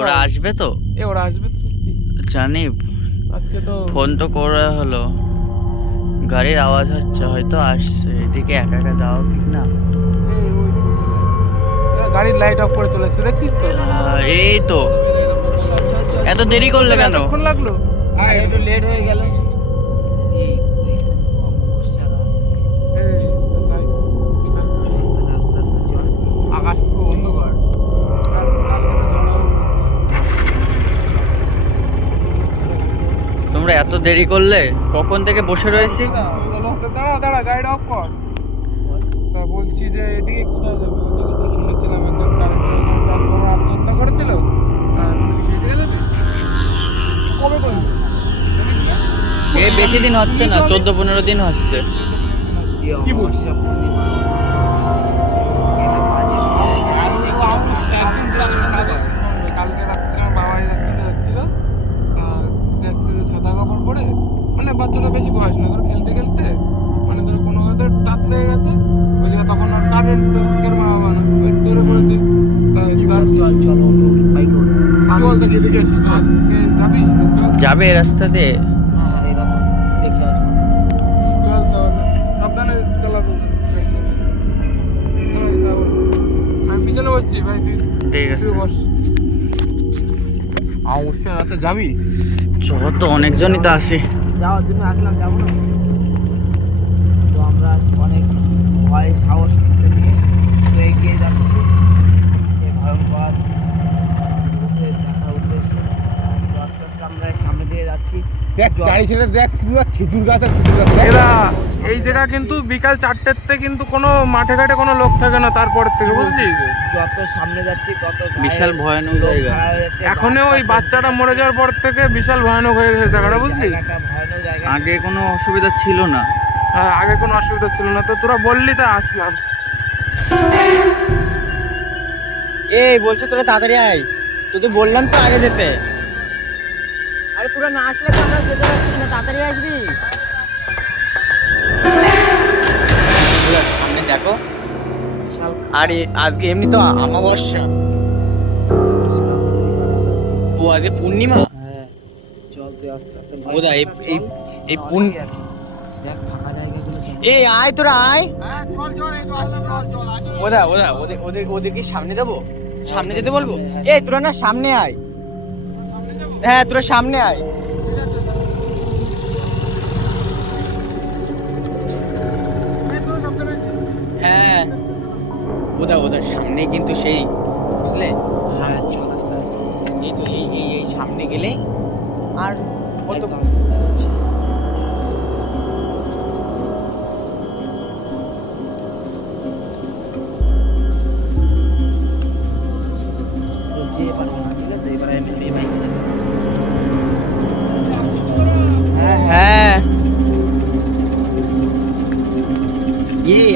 ওরা আসবে তো? ওরা আসবে তো জানি, আজকে তো ফোন তো করা হলো, গাড়ির আওয়াজ হচ্ছে, হয়তো আসছে। এদিকে একা একা যাওয়া ঠিক না। গাড়ির লাইট অফ করে চলে এসছে, দেখছিস তো? এই তো এত দেরি করলে কেন? এতক্ষণ লাগলো, একটু লেট হয়ে গেল। আকাশ পুরো অন্ধকার। আর কালকে তো ঝড় হবে বলছে। তোমরা এত দেরি করলে? কখন থেকে বসে রয়েছি। দাঁড়া দাঁড়া, গাড়িটা অফ কর। তা বলছি যে এদিকে কোথায় যাবে? ওদিকে তো শুনেছিলাম একজন কারেন্টের ট্রান্সফরমার আত্মহত্যা করেছিল। তুমি কি সেই জায়গায় যাবে? কবে করবে জানিস না? এ বেশি দিন হচ্ছে না, 14-15 দিন হচ্ছে। কি বলছিস? কালকে রাত্রে আমার বাবা এই রাস্তাতে যাচ্ছিল, দেখছে যে সাদা কাপড় পরে, মানে বাচ্চাটা বেশি বয়স না, ধরো খেলতে খেলতে মানে ধরো কোনো হয়তো টাচ লেগে গেছে, ওই জায়গায় তখন আর কারেন্ট তো কের মা বাবা না, ওই ডোরে পড়েছে। চল চল বাইক চল দেখে দেখে আসি, যাবি? যাবে এই রাস্তা দিয়ে? হ্যাঁ এই রাস্তা দেখে আসবো। চল তাহলে, সাবধানে চালাবো। আমি পিছনে বসছি ভাই, ঠিক আছে, তুই বস। অবশ্যই রাতে যাবি? চলো তো, অনেকজনই তো আসি। যাওয়ার জন্য আসলাম, যাবো না তো? আমরা অনেক ভয় সাহস নিয়ে তো এগিয়ে যাচ্ছি এই ভয়ঙ্কর রূপের দেখা উদ্দেশ্যে। আস্তে আস্তে আমরা সামনে দিয়ে যাচ্ছি। দেখ চারি ছেড়ে দেখ, শুধু খেজুর গাছ আর খেজুর গাছ। এরা এই জায়গা কিন্তু বিকাল 4টেতে কিন্তু কোনো মাঠে ঘাটে কোনো লোক থাকে না, তারপর থেকে বুঝলি? যত সামনে যাচ্ছি তত বিশাল ভয়ানক জায়গা। এখনো ওই বাচ্চাটা মরে যাওয়ার পর থেকে বিশাল ভয়ানক হয়ে গেছে জায়গাটা, বুঝলি? ভয়ানক জায়গা। আগে কোনো অসুবিধা ছিল না। হ্যাঁ, আগে কোনো অসুবিধা ছিল না, তো তোরা বললি তাই আসলাম। এই বলছো তোরা তাড়াতাড়ি আয়, তোকে বললাম তো আগে যেতে। আরে তোরা না আসলে তো আমরা যেতে পারছি না, তাড়াতাড়ি আসবি। সামনে দেখো, আর আজকে এমনি তো অমাবস্যা, ও আজকে পূর্ণিমা। হ্যাঁ চল তুই আস্তে আস্তে। ওদা এই এই আয় তোরা আয়। ওদা ওদা ওদেরকে সামনে দেবো, সামনে যেতে বলবো? এই তোরা না সামনে আয়। হ্যাঁ তোরা সামনে আয়। হ্যাঁ ওদের সামনে কিন্তু সেই, বুঝলে? হ্যাঁ চল আস্তে আস্তে। এই তো এই সামনে গেলে আর কত হ্যাঁ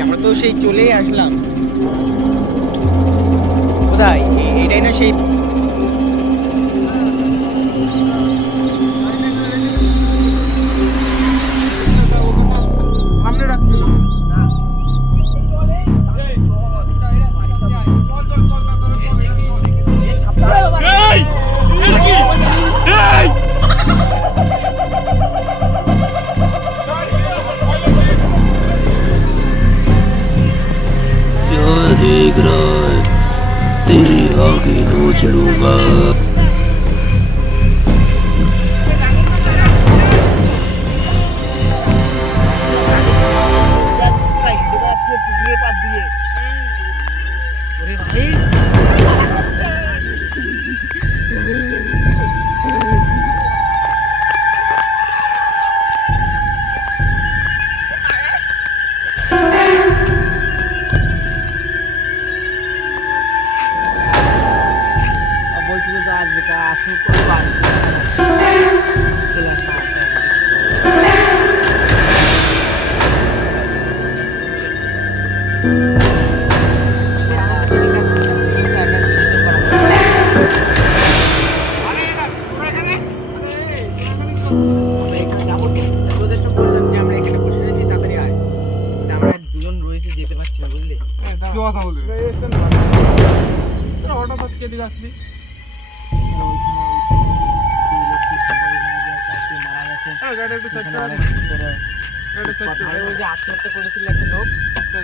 আমরা তো সেই চলেই আসলাম। কোথায়? এটাই না সেই সামনে রাখছিলাম। देख रहा है तेरे आगे नोच लूंगा। কথা বলবি? হঠাৎ আজকে এদিকে আসলি? গাড়ি একটু সাইড এখানে করে অনেক বড় গাড়ি সাইড কথা করে হয়। ওই যে আত্মহত্যা করেছিল একটা লোক, তো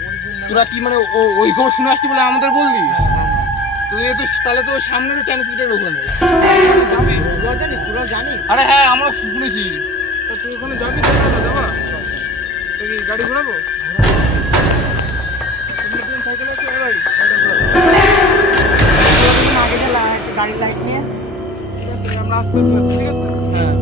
ওর জন্য- তোরা কি মানে ওই খবর শুনে আসছি বলে আমাদের বললি? হ্যাঁ, হ্যাঁ, হ্যাঁ। তুই তো তাহলে তো সামনে তো ট্রান্সমিটার ওখানে যাবি? তোরাও জানিস, তোরাও জানিস। আরে হ্যাঁ আমরা শুনেছি। তো তুই ওখানে যাবি? যাবা দেখি গাড়ি ঘোরাবো। সাইকেল আছে ভাই, আগে একটা গাড়ির লাইট নিয়ে আমরা আসতে যাচ্ছি, ঠিক আছে? হ্যাঁ